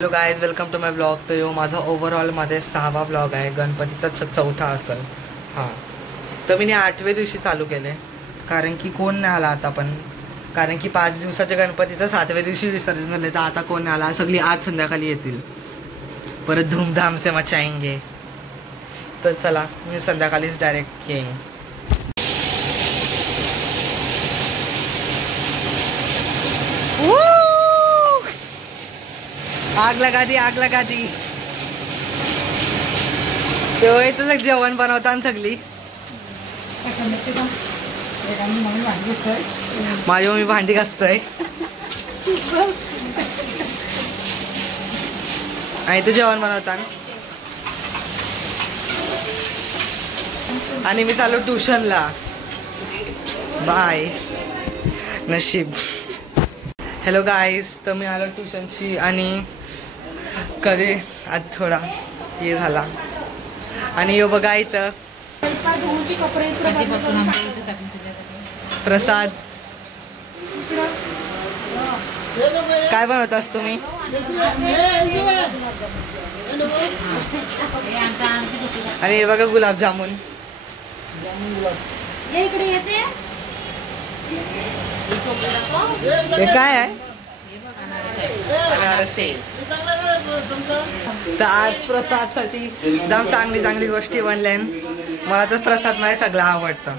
Hello guys, welcome to my blog. तर यो माझा ओव्हरऑलमध्ये 6वा ब्लॉग आहे. गणपतीचा 4था असेल. हां, तर मी 8व्या दिवशी चालू केले कारण की कोण नाही आला आता. पण कारण की 5 दिवसाच्या गणपतीचं 7व्या दिवशी विसर्जन झाले, तर आता कोण नाही आला. सगळी आज संध्याकाळी येतील. परत धूमधाम से मचाएंगे. तर चला, मी संध्याकाळीच डायरेक्ट येईन. आग लगा दी, आग लगा दी. तेव्हा इथं जेवण बनवतात सगळी. माझी मम्मी भांडी घासतोय आणि इथं जेवण बनवतात. आणि मी चालू ट्युशनला. बाय नशीब. हॅलो गाईज, तर मी आलो ट्युशनची आणि कधी आज थोडा हे झाला. आणि यो बघा इथं प्रसाद. काय बनवतास तुम्ही? आणि हे बघा गुलाबजामुन. हे काय आहे? तर आज प्रसाद साठी एकदम चांगली चांगली गोष्टी बनल्या. मला तर प्रसाद नाही सगळं आवडतं.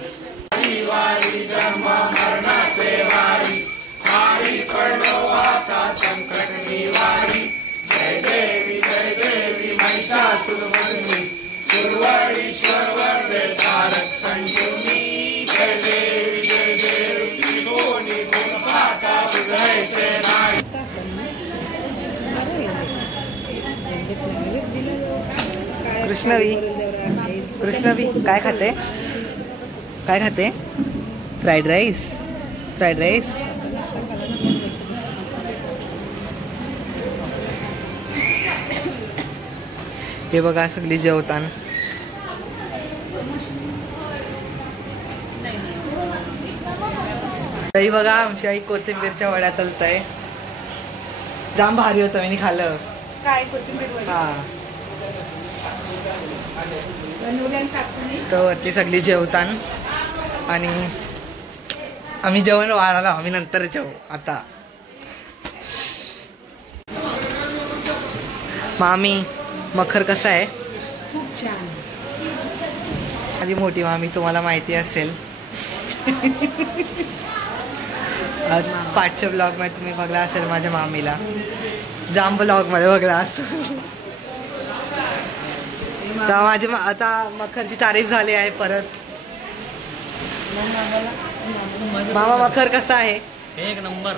कृष्णवी, कृष्णवी काय खाते? काय खाते? Fried rice. Fried rice. हे बघा सगळी जेवतान. तरी बघा आमची आई कोथिंबीरच्या वड्या तलतय. जाम भारी होतं. मी खाल्लं काय कोथिंबीर. हा, तर वरती सगळी जेवतान आणि आम्ही जेवण वाढायला. आम्ही नंतर जेवू. आता मामी मखर कसा आहे? खूप छान. माझी मोठी मामी तुम्हाला माहिती असेल. पाठच्या ब्लॉग मध्ये तुम्ही बघला असेल माझ्या मामीला. जाम ब्लॉग मध्ये बघला असतो. तर माझी आता मखरची तारीफ झाली आहे परत. मामा मखर कसा आहे? एक नंबर.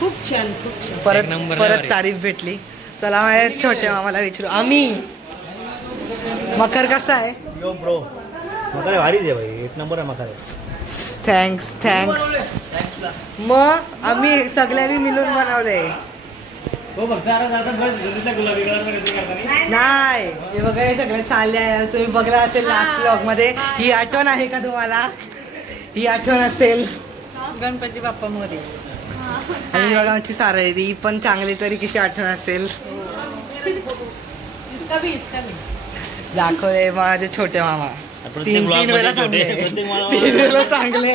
खूप छान, खूप छान. परत तारीफ भेटली. चला माझ्या छोट्या मामाला विचारू. आम्ही मखर कसा आहे? यो ब्रो, मखर भारी आहे भाई. एक नंबर आहे मखर. Thanks thanks. मग आम्ही सगळ्यांनी मिळून बनवले. नाही, हे बघा हे सगळे चालले आहे. तुम्ही बघला असेल लास्ट ब्लॉग मध्ये. ही आठवण आहे का तुम्हाला? ही आठवण असेल. गणपती बाप्पा मोरे. आणि बघा आमची साराई ती पण चांगली तरी कशी आठवण असेल. दाखवले माझे छोटे मामा. तीन वेळा चांगले. 3 वेळा चांगले.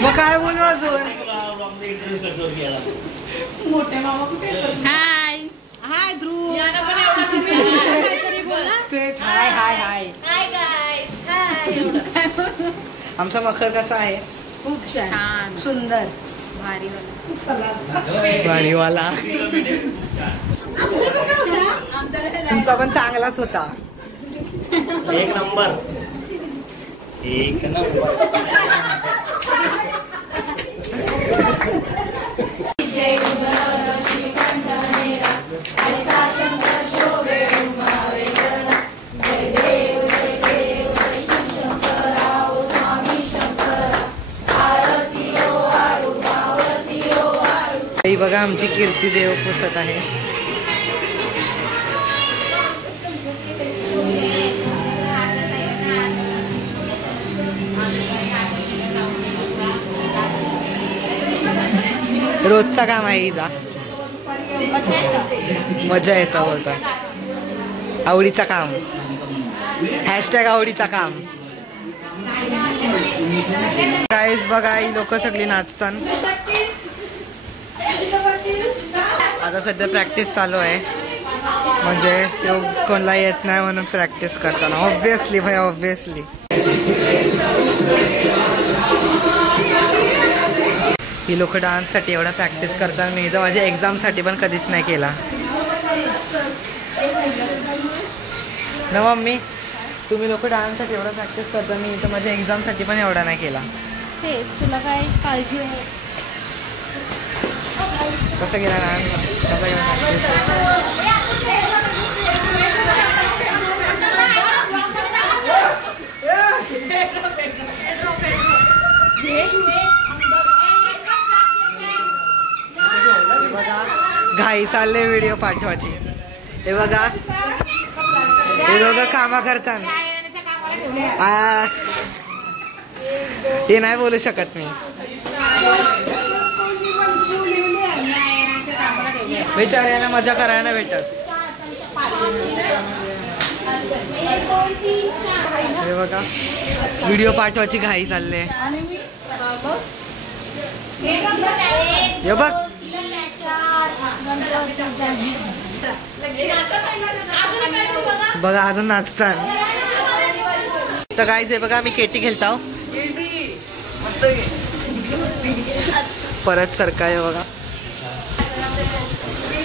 मग काय बोलू अजून? मोठे मामा कुठे? हाय हाय ध्रुव. हाय हाय हाय. आमचा मखर कसा आहे? खूप छान, सुंदर, भारीवाला. तुमचा पण चांगलाच होता. एक नंबर. एक नंबर. बघा आमची कीर्ती देव पुसत आहे. रोजचा काम आहे हिचा. मजा येतं बोलता. आवडीचं काम. हॅशटॅग आवडीचं काम. गाईज बघा ही लोक सगळी नाचतात. आता सध्या प्रॅक्टिस चालू आहे. म्हणजे तो कोणाला येत नाही म्हणून प्रॅक्टिस करताना. ऑब्विसली भाई ऑब्विसली. ही लोक डान्ससाठी एवढा प्रॅक्टिस करतात. मी तर माझ्या एक्झामसाठी पण कधीच नाही केला ना मम्मी. तुम्ही लोक डान्ससाठी एवढा प्रॅक्टिस करता. मी तर माझ्या एक्झामसाठी पण एवढा नाही केला. हे तुला काय काळजी आहे? कसा गेला डान्स? कसा गेला प्रॅक्टिस? बघा घाई चालले व्हिडिओ पाठवायची. हे बघा हे दोघं कामा करतात. हे नाही बोलू शकत मी. बिचाऱ्याला मजा करायला भेटत. हे बघा व्हिडिओ पाठवायची घाई चालले. हे बघ बघा अजून नाचतात. तर गाईज हे बघा मी केटी खेळताव. परत सरकाय बघा.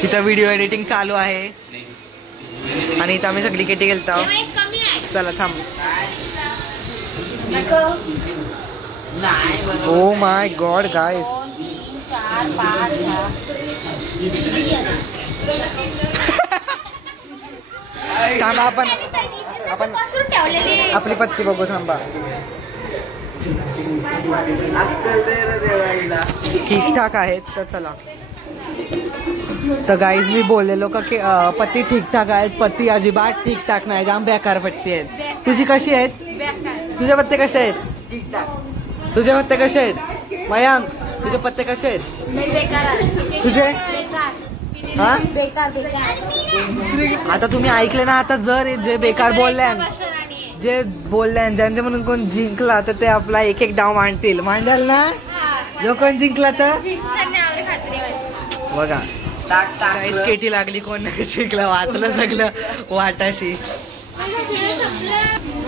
तिथं व्हिडिओ एडिटिंग चालू आहे आणि इथं आम्ही सगळी केटी खेळताव. चला थांब. Oh my God guys. थांबा आपण आपली पत्ती बघू. थांबा. ठीक ठाक आहेत तर चला. तर गाईज मी बोललेलो का की पत्ती ठीक ठाक आहेत. पत्ती अजिबात ठीक ठाक नाही. जाम बेकार पत्ती आहेत. तुझी कशी आहेत? तुझे पत्ते कसे आहेत? तुझे पत्ते कसे आहेत? मयांक तुझे पत्ते कसे आहेत? तुझे हा आता तुम्ही ऐकले ना. आता जर जे बेकार बोलल्या ज्यांचे म्हणून कोण जिंकला तर ते आपला एक एक डाव मांडाल ना. जो कोण जिंकला तर बघा केटी लागली. कोण नाही जिंकला. वाचलं सगळं वाटाशी.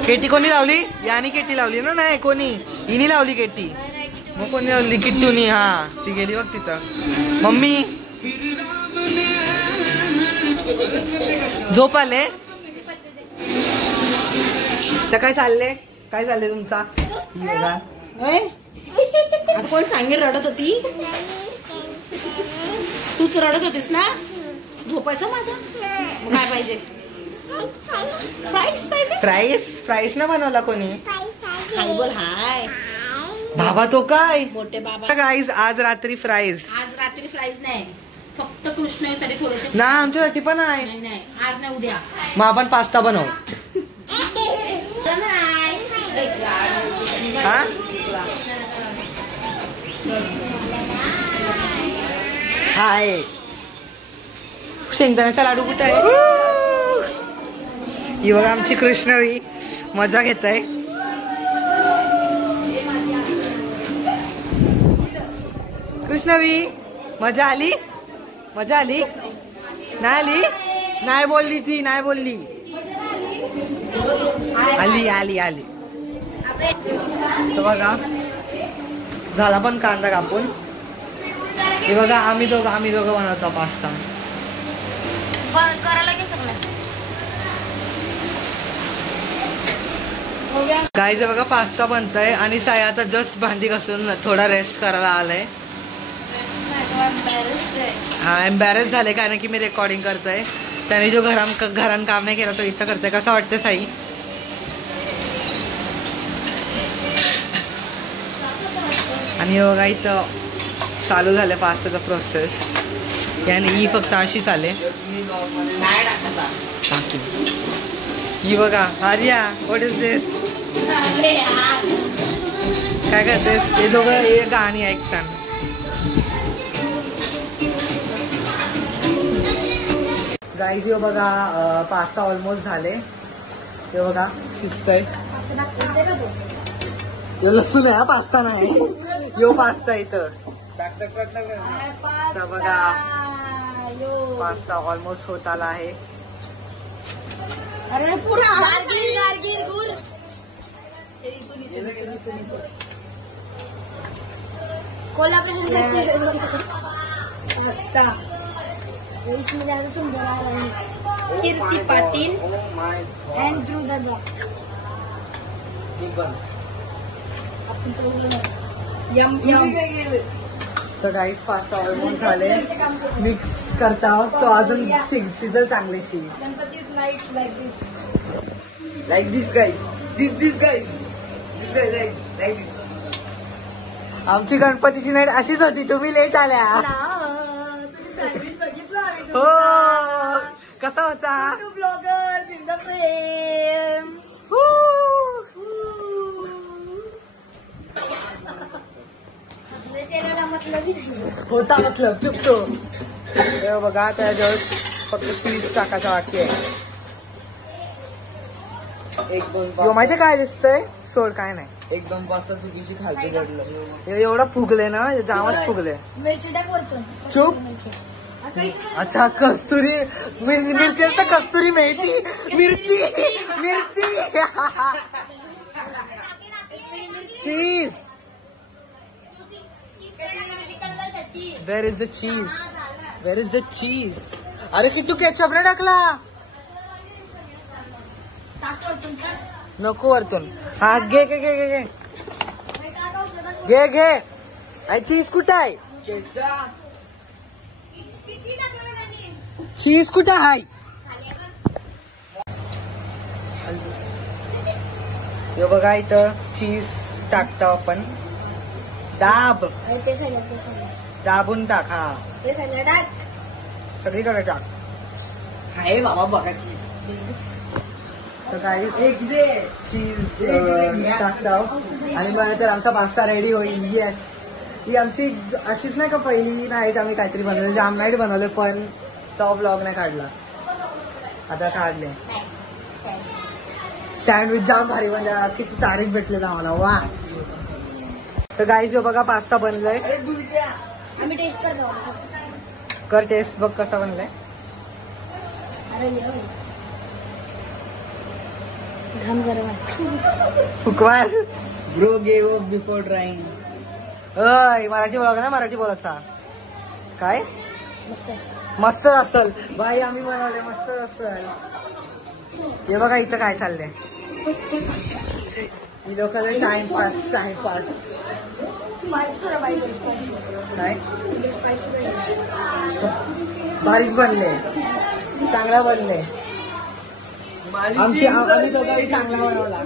केटी कोणी लावली? यानी केटी लावली ना. नाही कोणी हिनी लावली केटी. मग कोणी लावली? किट्टूनी. हा ती गेली बघ तिथं. मम्मी झोप आले. तर काय चालले तुमचा? कोण सांगेल रडत होती? तूच रडत होतीस ना. झोपायचं माझं. मग काय पाहिजे? प्राइस पाहिजे. प्राइस ना बनवला कोणी? हाय बोल. हाय बाबा. तो काय मोठे बाबा. गाईज आज रात्री फ्राईज. आज रात्री फ्राईज नाही. फक्त कृष्णासाठी थोडेसे ना. आमच्यासाठी पण आहे. नाही आज नाही उद्या. मग आपण पास्ता बनवू. हा हाय. शेंगदाण्याचा लाडू कुठे आहे? ही बघा आमची कृष्णवी मजा घेत आहे. कृष्णवी मजा आली? मजा आली? नाही आली? नाही बोलली ती. नाही बोलली. आली आली आली. तर बघा झाला पण कांदा कापून. हे बघा आम्ही दोघं बनवतो पास्ता. गाईज बघा पास्ता बनतोय आणि साय आता जस्ट भांडी घासून थोडा रेस्ट करायला आलाय. हा एम्बॅरेस झाले कारण की मी रेकॉर्डिंग करतोय. त्याने जो घरान काम नाही केला तो इथं करतोय. कसं वाटतं साई? आणि बघा इथं चालू झालं पास्ताचा प्रोसेस. याने ही फक्त अशी चाले. ही बघा आर्या व्हॉट इज दिस? काय करतेस? हे दोघं हे गाणी ऐकतात. गाईज यो बघा पास्ता ऑलमोस्ट झाले. ते बघा शिजतंय. यो लसूण आहे हा, पास्ता नाही. यो पास्ता इथं. तर बघा पास्ता ऑलमोस्ट होत आला आहे. अरे पुरा कोल्हापूर पास्ता इसमें ज्यादा सुंदर आ रहा है. कीर्ती Patil and Dhruv Dada. Yum yum. तर गाईस पास्ता ऑलमोस्ट झाले. मिक्स करता तो अजून शिजल चांगलीशी. Like this guys. This guys. Like this. आमची गणपतीची नाईट अशीच होती. तुम्ही लेट आल्या. हो कसा होता. Bloggers in the frame. होता मतलब चुकतो. बघा त्याच्यावर फक्त चीज टाकायचा बाकी आहे. एक दोन माहितीये काय दिसतंय. सोड काय नाही. एक दोन पास्ता तू दिवशी खालते पडलं. एवढं फुगले ना जामच फुगले. चुप. अच्छा कस्तुरी मिरची तर कस्तुरी मेथी. मिरची मिरची चीज. Where is the cheese? Where is the cheese? अरे की तू केचप नाही टाकला. नको वरतून. हा घे घे घे घे घे घे. चीज कुठं आहे. चीज कुठं आहे. हे बघा इथं चीज टाकतो आपण. दाब दाबून टाक. हा सगळीकडे टाक. आहे बाबा बघा चीज. तर काही चीज टाकतो आणि मग तर आमचा पास्ता रेडी होईल. येस. ही आमची अशीच नाही का पहिली नाईट आम्ही काहीतरी बनवले. जाम नाईट बनवले पण तो ब्लॉग नाही काढला. आता काढले. सँडविच जाम भारी म्हणजे किती तारीफ भेटले आम्हाला. वा. तर गाईज जो बघा पास्ता बनलाय. आम्ही टेस्ट करतो. कर टेस्ट बघ कसा बनलाय. घाम गरम आहे. फुकवार. Bro gave up before trying. अय मराठी बोला ना. मराठी बोलायचा काय. मस्त असल बाई. आम्ही बनवले मस्त असल. हे बघा इथं काय चाललंय. ही लोक टाइमपास टाइमपास काय. भारीच बनले. चांगला बनले. आम्ही दोघांनी चांगला बनवला.